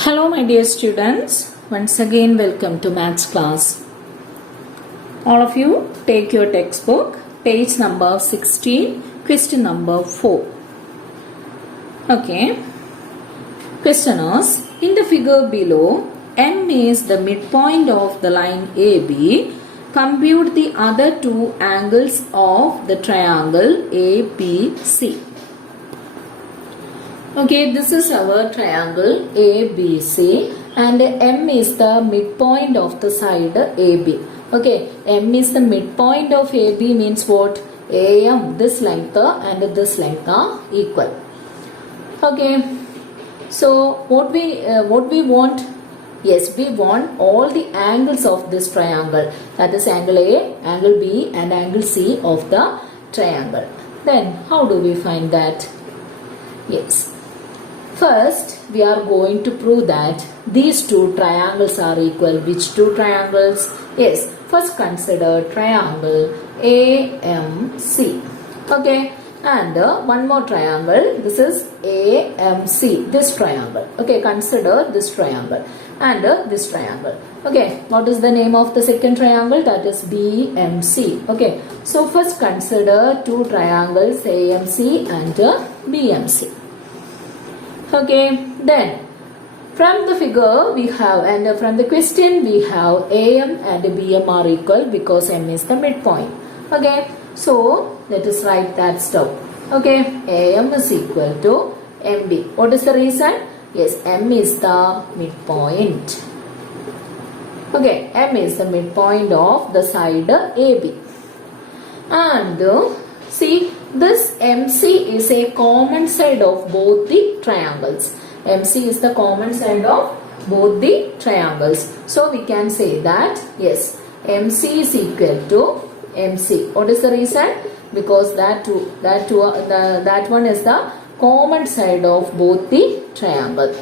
Hello my dear students, once again welcome to maths class. All of you take your textbook, page number 16, question number 4. Okay, question is, in the figure below, M is the midpoint of the line AB. Compute the other two angles of the triangle ABC. Okay, this is our triangle ABC and M is the midpoint of the side AB. Okay, M is the midpoint of AB means what? AM, this length and this length are equal. Okay, so what we want? Yes, we want all the angles of this triangle. That is angle A, angle B and angle C of the triangle. Then how do we find that? Yes. First, we are going to prove that these two triangles are equal. Which two triangles? Yes, first consider triangle AMC. Okay, and one more triangle. This is AMC, this triangle. Okay, consider this triangle and this triangle. Okay, what is the name of the second triangle? That is BMC. Okay, so first consider two triangles AMC and BMC. Okay, then from the figure we have and from the question we have AM and BM are equal because M is the midpoint. Okay, so let us write that stuff. Okay, AM is equal to MB. What is the reason? Yes, M is the midpoint. Okay, M is the midpoint of the side AB. And see, this MC is a common side of both the triangles. MC is the common side of both the triangles. So we can say that yes, MC is equal to MC. What is the reason? Because that one is the common side of both the triangle.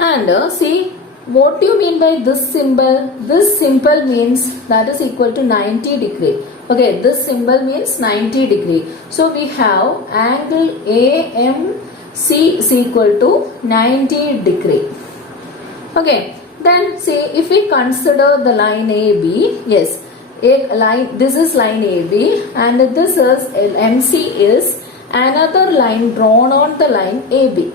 And see, what do you mean by this symbol? This symbol means that is equal to 90 degree. Okay, this symbol means 90 degree. So we have angle AMC is equal to 90 degree. Okay, then say if we consider the line AB, yes, this is line AB and this is MC is another line drawn on the line AB.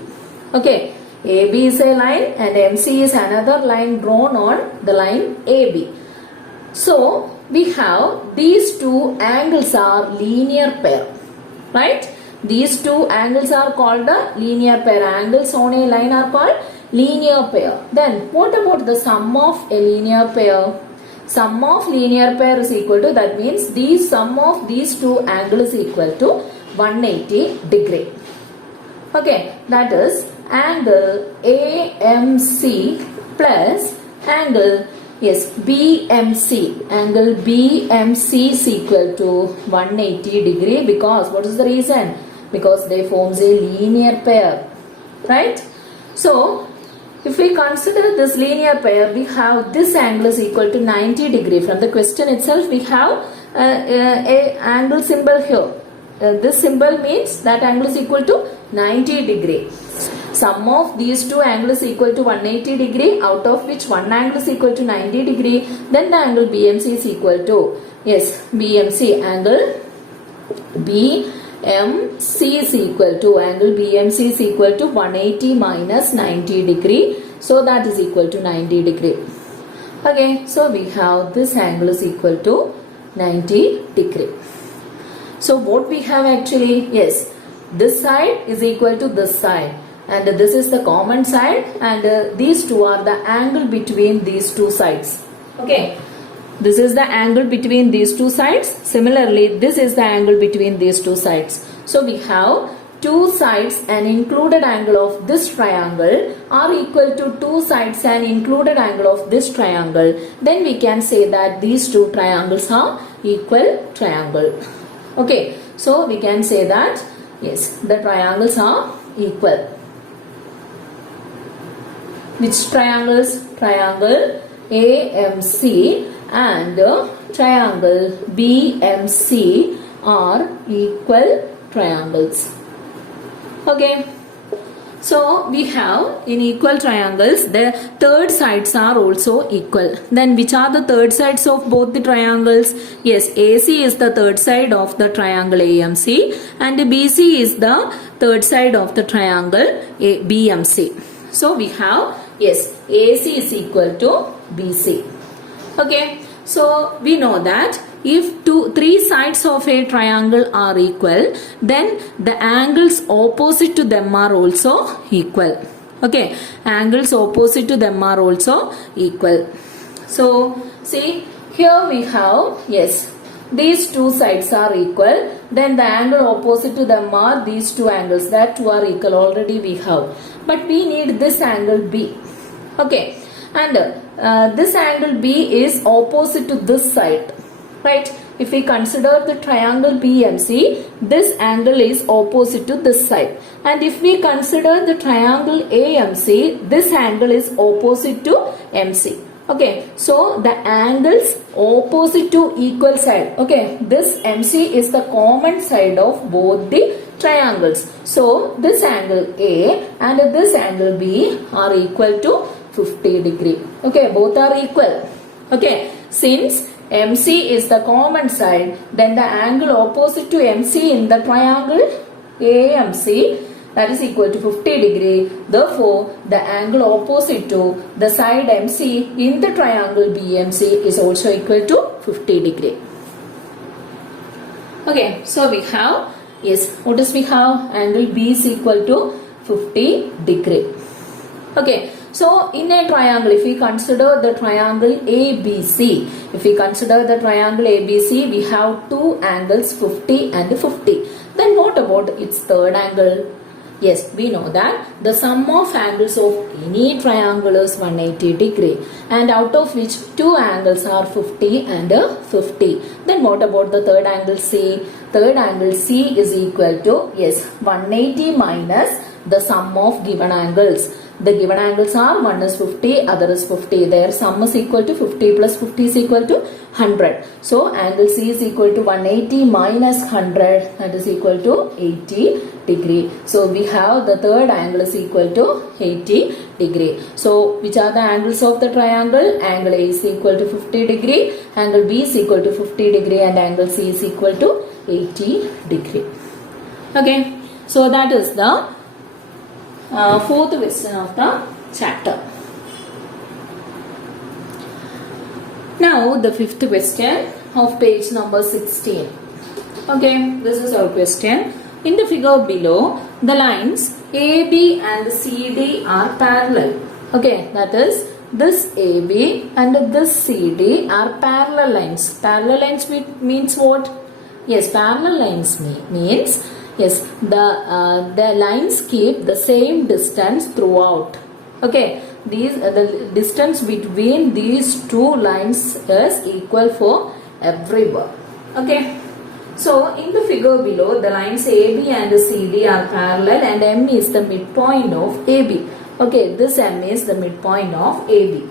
Okay, AB is a line and MC is another line drawn on the line AB. So we have these two angles are linear pair, right? These two angles are called the linear pair. Angles on a line are called linear pair. Then what about the sum of a linear pair? Sum of linear pair is equal to, that means the sum of these two angles is equal to 180 degree. Okay, that is angle AMC plus angle BMC. Angle BMC is equal to 180 degree because what is the reason? Because they forms a linear pair, right? So if we consider this linear pair, we have this angle is equal to 90 degree. From the question itself, we have a angle symbol here. This symbol means that angle is equal to 90 degree. Sum of these two angles equal to 180 degree, out of which one angle is equal to 90 degree. Then the angle BMC is equal to, yes, BMC, angle BMC is equal to, angle BMC is equal to 180 minus 90 degree. So that is equal to 90 degree. Okay, so we have this angle is equal to 90 degree. So what we have actually, yes, this side is equal to this side. And this is the common side and these two are the angle between these two sides. Okay, this is the angle between these two sides. Similarly, this is the angle between these two sides. So we have two sides and included angle of this triangle are equal to two sides and included angle of this triangle. Then we can say that these two triangles are equal triangle. Okay, so we can say that yes, the triangles are equal. Which triangles? Triangle AMC and triangle BMC are equal triangles. Okay. So we have in equal triangles the third sides are also equal. Then which are the third sides of both the triangles? Yes, AC is the third side of the triangle AMC and BC is the third side of the triangle BMC. So we have, yes, AC is equal to BC. Okay, so we know that if three sides of a triangle are equal, then the angles opposite to them are also equal. Okay, angles opposite to them are also equal. So see, here we have, yes, these two sides are equal, then the angle opposite to them are these two angles, that two are equal, already we have, but we need this angle B. Okay, and this angle B is opposite to this side, right? If we consider the triangle BMC, this angle is opposite to this side, and if we consider the triangle AMC, this angle is opposite to MC. Okay, so the angles opposite to equal side. Okay, this MC is the common side of both the triangles. So this angle A and this angle B are equal to 50 degree. Okay, both are equal. Okay, since MC is the common side, then the angle opposite to MC in the triangle AMC, that is equal to 50 degree. Therefore, the angle opposite to the side MC in the triangle BMC is also equal to 50 degree. Okay, so we have, yes, what does we have? Angle B is equal to 50 degree. Okay, so in a triangle, if we consider the triangle ABC, we have two angles 50 and 50. Then what about its third angle? Yes, we know that the sum of angles of any triangle is 180 degree, and out of which two angles are 50 and 50. Then what about the third angle C? Third angle C is equal to, yes, 180 minus the sum of given angles. The given angles are, one is 50, other is 50. Their sum is equal to 50 plus 50 is equal to 100. So angle C is equal to 180 minus 100, that is equal to 80 degree. So we have the third angle is equal to 80 degree. So which are the angles of the triangle? Angle A is equal to 50 degree, angle B is equal to 50 degree, and angle C is equal to 80 degree. Okay, so that is the fourth question of the chapter. Now the fifth question of page number 16. Okay, this is our question. In the figure below, the lines AB and CD are parallel. Okay, that is, this AB and this CD are parallel lines. Parallel lines means what? Yes, parallel lines means, yes, the lines keep the same distance throughout. Okay, the distance between these two lines is equal for everywhere. Okay, so in the figure below, the lines AB and CD are parallel, and M is the midpoint of AB. Okay, this M is the midpoint of AB.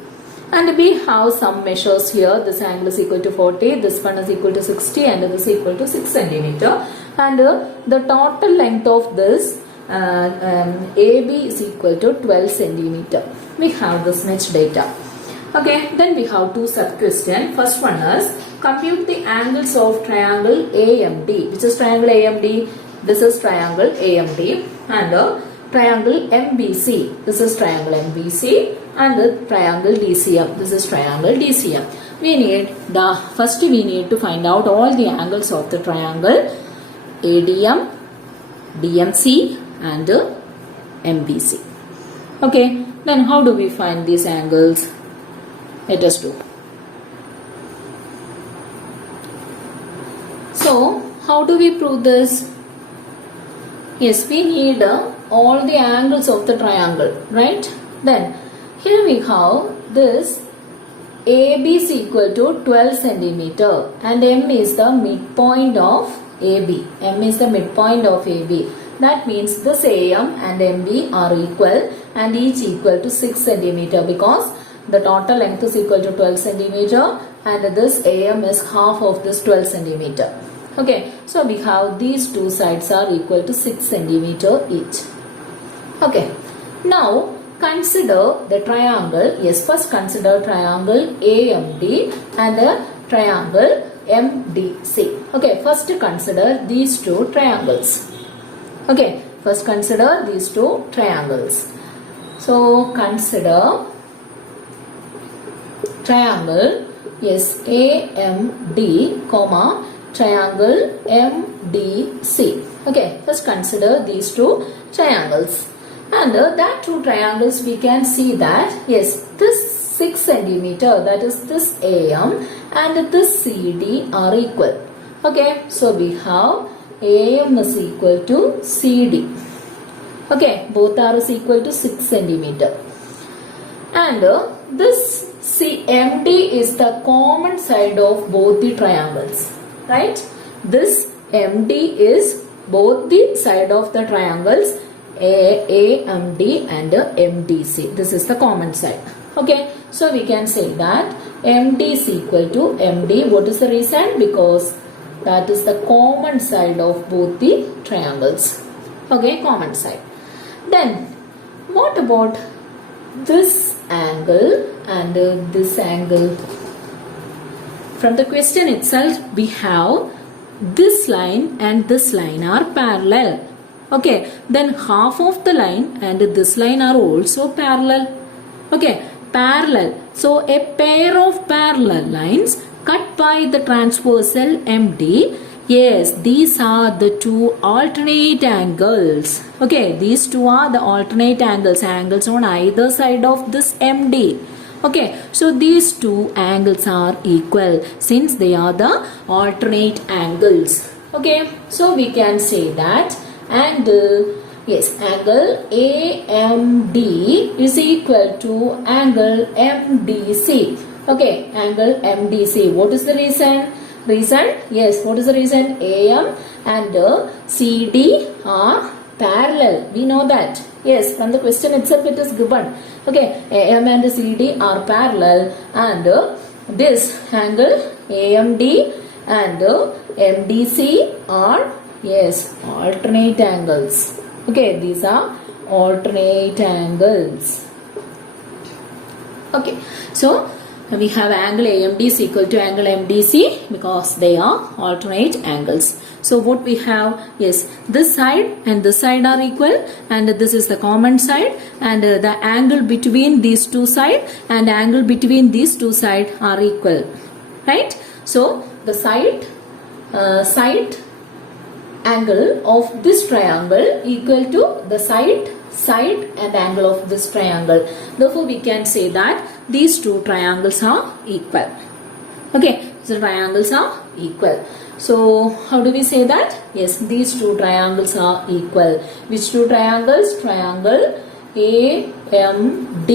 And we have some measures here. This angle is equal to 40, this one is equal to 60, and this is equal to 6 centimeter. And the total length of this AB is equal to 12 centimeter. We have this much data. Okay, then we have two sub-questions. First one is, compute the angles of triangle AMD. Which is triangle AMD? This is triangle AMD. And triangle MBC. This is triangle MBC. And the triangle DCM. This is triangle DCM. We need to find out all the angles of the triangle ADM, DMC, and MBC. Okay, then how do we find these angles? Let us do. So, how do we prove this? Yes, we need all the angles of the triangle, right? Then, here we have this AB is equal to 12 centimeter, and M is the midpoint of AB. M is the midpoint of AB. That means this AM and MB are equal, and each equal to 6 centimeter, because the total length is equal to 12 centimeter, and this AM is half of this 12 centimeter. Okay, so we have these two sides are equal to 6 centimeter each. Okay, Now consider the triangle. Yes, first consider triangle AMD and the triangle MDC. Okay, first consider these two triangles. Okay, first consider these two triangles. So consider triangle, yes, AMD comma triangle MDC. Okay, first consider these two triangles. And that two triangles we can see that, yes, this 6 centimeter, that is this AM and this CD are equal. Okay, so we have AM is equal to CD. Okay, both are is equal to 6 centimeter. And this CMD is the common side of both the triangles. Right? This MD is both the side of the triangles AMD and MDC. This is the common side. Okay, so we can say that MD is equal to MD. What is the reason? Because that is the common side of both the triangles. Okay, common side. Then what about this angle and this angle? From the question itself, we have this line and this line are parallel. Okay, then half of the line and this line are also parallel. Okay, parallel. So a pair of parallel lines cut by the transversal MD. Yes, these are the two alternate angles. Okay, these two are the alternate angles on either side of this MD. Okay, so these two angles are equal since they are the alternate angles. Okay, so we can say that angle, yes, angle AMD is equal to angle MDC. Okay, angle MDC. What is the reason? Reason? Yes, what is the reason? AM and CD are parallel. We know that. Yes, from the question itself it is given. Okay, AM and CD are parallel and this angle AMD and MDC are, yes, alternate angles. Okay, these are alternate angles. Okay, so we have angle AMD is equal to angle MDC because they are alternate angles. So what we have, yes, this side and this side are equal and this is the common side and the angle between these two side and angle between these two side are equal. Right? So the side angle of this triangle equal to the side and angle of this triangle. Therefore we can say that these two triangles are equal. Okay, so triangles are equal. So how do we say that? Yes, these two triangles are equal. Which two triangles? Triangle AMD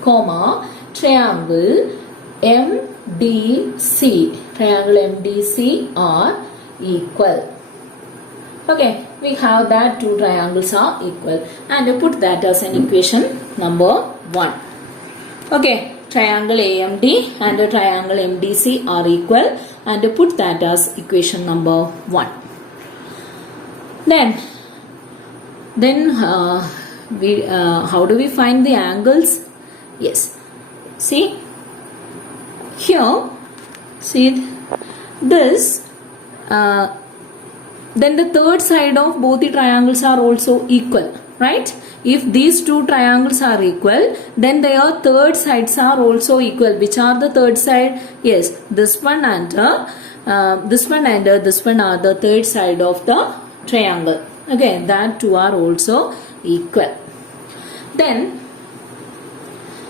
comma triangle MDC. Triangle MDC are equal. Okay, we have that two triangles are equal and put that as an equation number 1. Okay, triangle AMD and the triangle MDC are equal and put that as equation number 1. Then how do we find the angles? Yes, see here, see this then the third side of both the triangles are also equal, right? If these two triangles are equal, then their third sides are also equal. Which are the third side? Yes, this one and this one and this one are the third side of the triangle. Okay, that two are also equal. Then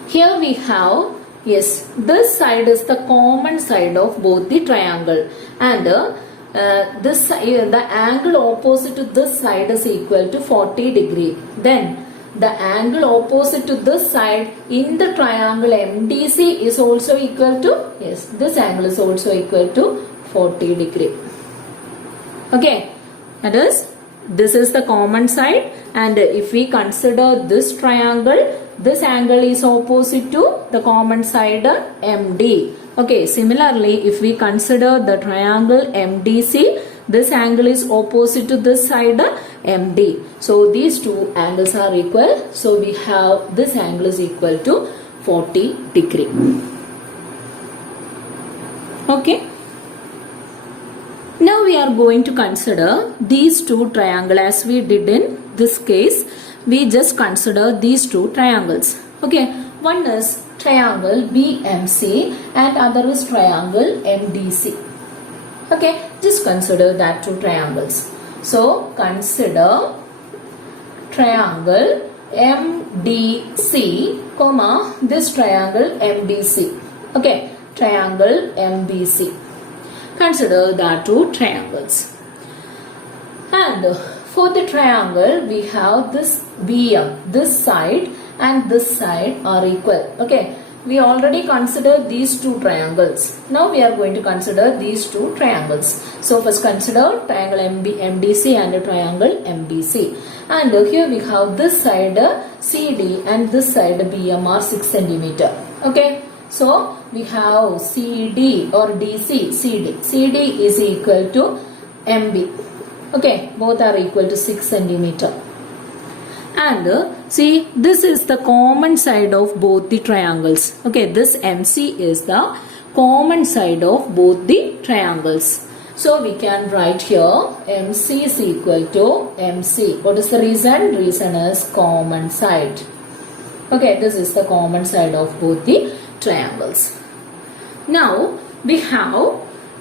here we have, yes, this side is the common side of both the triangle and this the angle opposite to this side is equal to 40 degree. Then the angle opposite to this side in the triangle MDC is also equal to, yes, this angle is also equal to 40 degree. Okay, that is, this is the common side and if we consider this triangle, this angle is opposite to the common side MD. Okay, similarly, if we consider the triangle MDC, this angle is opposite to this side MD. So these two angles are equal. So we have this angle is equal to 40 degree. Okay. Now we are going to consider these two triangles as we did in this case. We just consider these two triangles. Okay. One is triangle BMC and other is triangle MDC. Okay. Just consider that two triangles. So consider triangle MDC, comma, this triangle MDC. Okay. Triangle MBC. Consider that two triangles. And for the triangle, we have this BM, this side and this side are equal. Okay, we already considered these two triangles. Now we are going to consider these two triangles. So first consider triangle MDC and triangle MBC. And here we have this side CD and this side BM are 6 centimeter. Okay. So we have CD or DC, CD. CD is equal to MB. Okay, both are equal to 6 centimeter. And see, this is the common side of both the triangles. Okay, this MC is the common side of both the triangles. So we can write here MC is equal to MC. What is the reason? Reason is common side. Okay, this is the common side of both the triangles. Now we have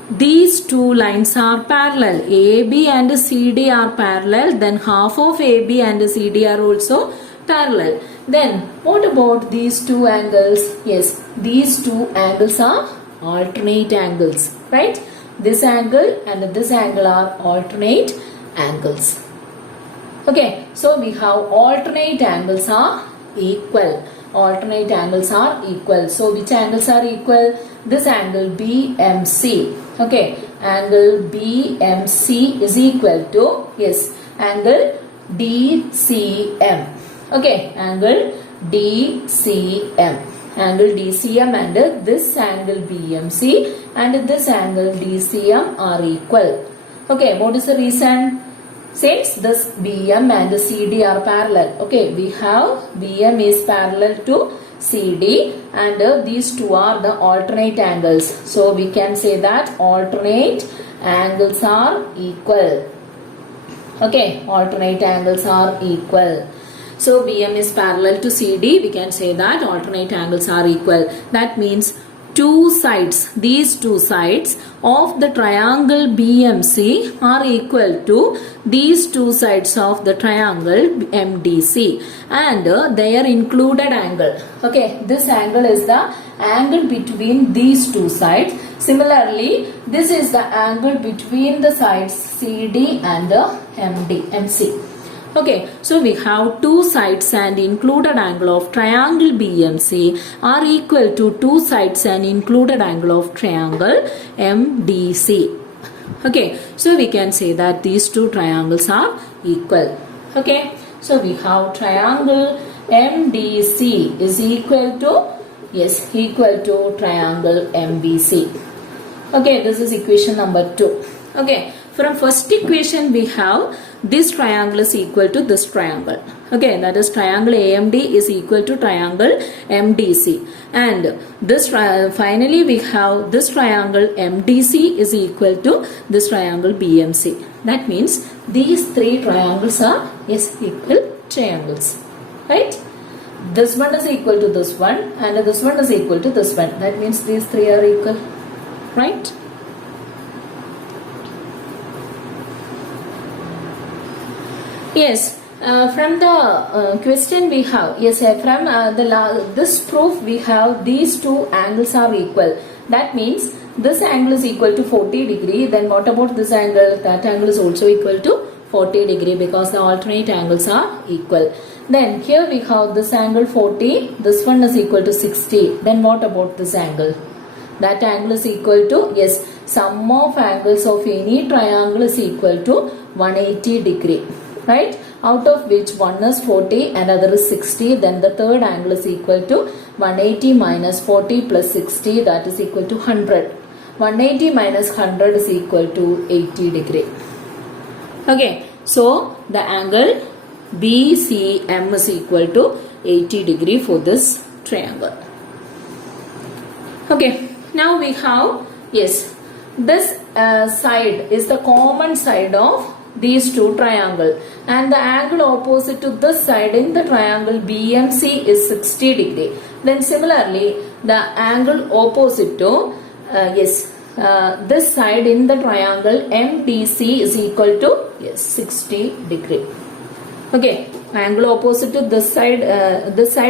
these two lines are parallel. AB and CD are parallel. Then half of AB and CD are also parallel. Then what about these two angles? Yes, these two angles are alternate angles, right? This angle and this angle are alternate angles. Okay, so we have alternate angles are equal. Alternate angles are equal. So which angles are equal? This angle BMC. Okay, angle BMC is equal to, yes, angle DCM. Okay, angle DCM. Angle DCM and this angle BMC and this angle DCM are equal. Okay, what is the reason? Since this BM and CD are parallel, okay, we have BM is parallel to CD and these two are the alternate angles. So we can say that alternate angles are equal. Okay, alternate angles are equal. So BM is parallel to CD, we can say that alternate angles are equal. That means two sides, these two sides of the triangle BMC are equal to these two sides of the triangle MDC and their included angle. Okay, this angle is the angle between these two sides. Similarly, this is the angle between the sides CD and MC. Okay, so we have two sides and included angle of triangle BMC are equal to two sides and included angle of triangle MDC. Okay, so we can say that these two triangles are equal. Okay, so we have triangle MDC is equal to, yes, equal to triangle MBC. Okay, this is equation number 2. Okay, from first equation we have this triangle is equal to this triangle. Okay, that is triangle AMD is equal to triangle MDC. And this finally we have this triangle MDC is equal to this triangle BMC. That means these three triangles are, yes, equal triangles. Right? This one is equal to this one and this one is equal to this one. That means these three are equal. Right? Yes, from the question we have, yes, from this proof we have these two angles are equal. That means this angle is equal to 40 degree. Then what about this angle? That angle is also equal to 40 degree because the alternate angles are equal. Then here we have this angle 40. This one is equal to 60. Then what about this angle? That angle is equal to, yes, sum of angles of any triangle is equal to 180 degree. Right, out of which one is 40 and other is 60, then the third angle is equal to 180 minus 40 plus 60, that is equal to 100. 180 minus 100 is equal to 80 degree. Okay, so the angle BCM is equal to 80 degree for this triangle. Okay, now we have, yes, this side is the common side of these two triangles, and the angle opposite to this side in the triangle BMC is 60 degree. Then similarly, the angle opposite to this side in the triangle MDC is equal to 60 degree. Okay, angle opposite to this side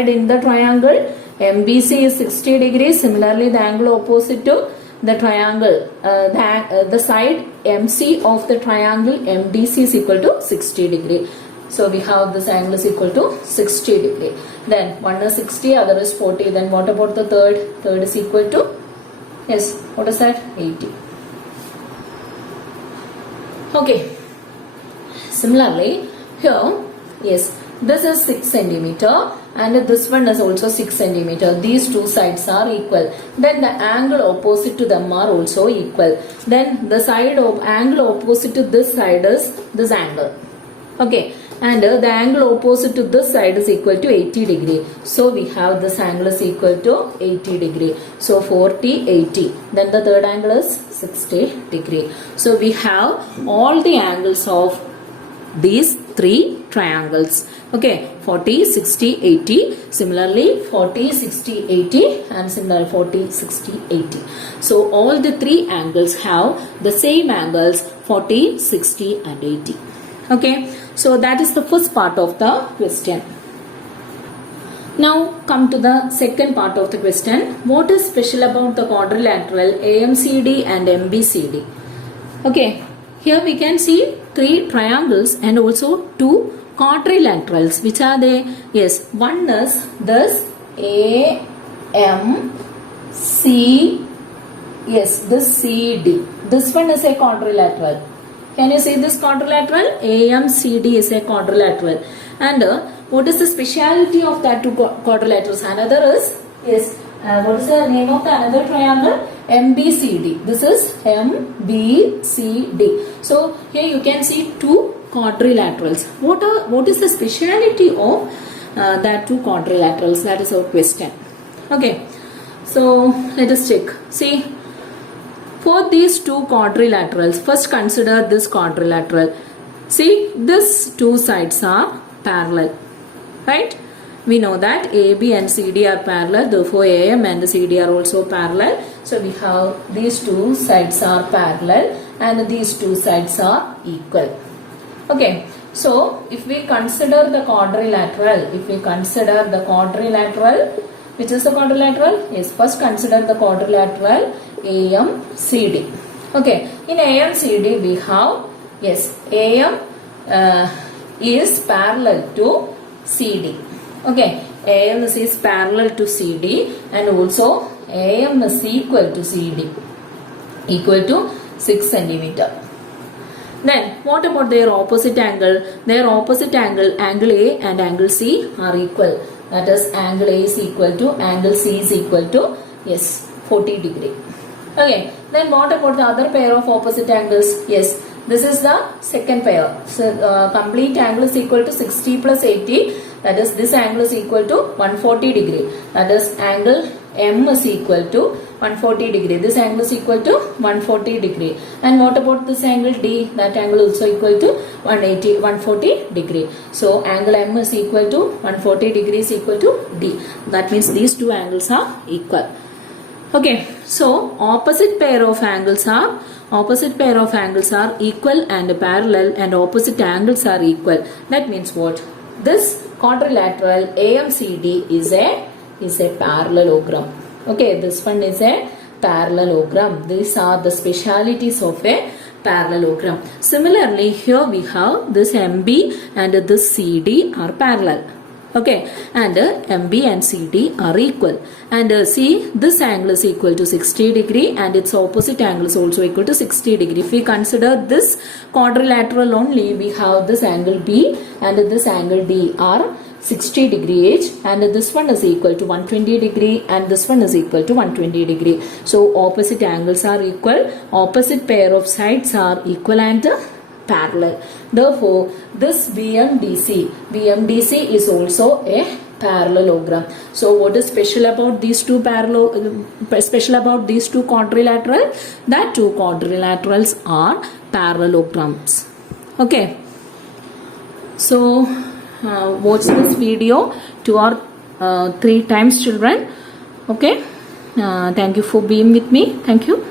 in the triangle MBC is 60 degrees. Similarly, the angle opposite to the triangle, the side MC of the triangle MDC is equal to 60 degree. So we have this angle is equal to 60 degree. Then one is 60, other is 40. Then what about the third? Third is equal to, yes, what is that? 80. Okay. Similarly, here, yes, this is 6 centimeter and this one is also 6 centimeter. These two sides are equal. Then the angle opposite to them are also equal. Then the side of angle opposite to this side is this angle. Okay, and the angle opposite to this side is equal to 80 degree. So we have this angle is equal to 80 degree. So 40, 80. Then the third angle is 60 degree. So we have all the angles of these three triangles. Okay, 40, 60, 80. Similarly, 40, 60, 80 and similarly 40, 60, 80. So all the three angles have the same angles 40, 60 and 80. Okay, so that is the first part of the question. Now come to the second part of the question. What is special about the quadrilateral AMCD and MBCD? Okay, here we can see three triangles and also two quadrilaterals. Which are they? Yes, one is this AMC. Yes, this CD. This one is a quadrilateral. Can you see this quadrilateral? AMCD is a quadrilateral. And what is the speciality of that two quadrilaterals? Another is, yes, what is the name of the another triangle? MBCD. This is MBCD. So here you can see two quadrilaterals. What is the speciality of that two quadrilaterals? That is our question. Okay. So let us check. See, for these two quadrilaterals, first consider this quadrilateral. See, these two sides are parallel, right? We know that AB and CD are parallel, therefore AM and CD are also parallel. So we have these two sides are parallel and these two sides are equal. Okay, so if we consider the quadrilateral, which is the quadrilateral? Yes, first consider the quadrilateral AMCD. Okay, in AMCD we have, yes, AM is parallel to CD. Okay, AM is parallel to CD and also AM is equal to CD, equal to 6 centimeter. Then what about their opposite angle? Their opposite angle, angle A and angle C are equal. That is, angle A is equal to angle C is equal to, yes, 40 degree. Okay, then what about the other pair of opposite angles? Yes, this is the second pair. So complete angle is equal to 60 plus 80. That is, this angle is equal to 140 degree. That is, angle M is equal to 140 degree. This angle is equal to 140 degree. And what about this angle D? That angle also equal to 140 degree. So angle M is equal to 140 degrees equal to D. That means these two angles are equal. Okay, so opposite pair of angles are equal and parallel, and opposite angles are equal. That means what? This quadrilateral AMCD is a parallelogram. Okay, this one is a parallelogram. These are the specialities of a parallelogram. Similarly, here we have this MB and this CD are parallel. Okay, and MB and CD are equal. And see, this angle is equal to 60 degree and its opposite angle is also equal to 60 degree. If we consider this quadrilateral only, we have this angle B and this angle D are 60 degree each, and this one is equal to 120 degree, and this one is equal to 120 degree. So opposite angles are equal, opposite pair of sides are equal and parallel. Therefore, this BMDC is also a parallelogram. So what is special about these two quadrilateral? That two quadrilaterals are parallelograms. Okay. So watch this video 2 or 3 times, children. Okay. Thank you for being with me. Thank you.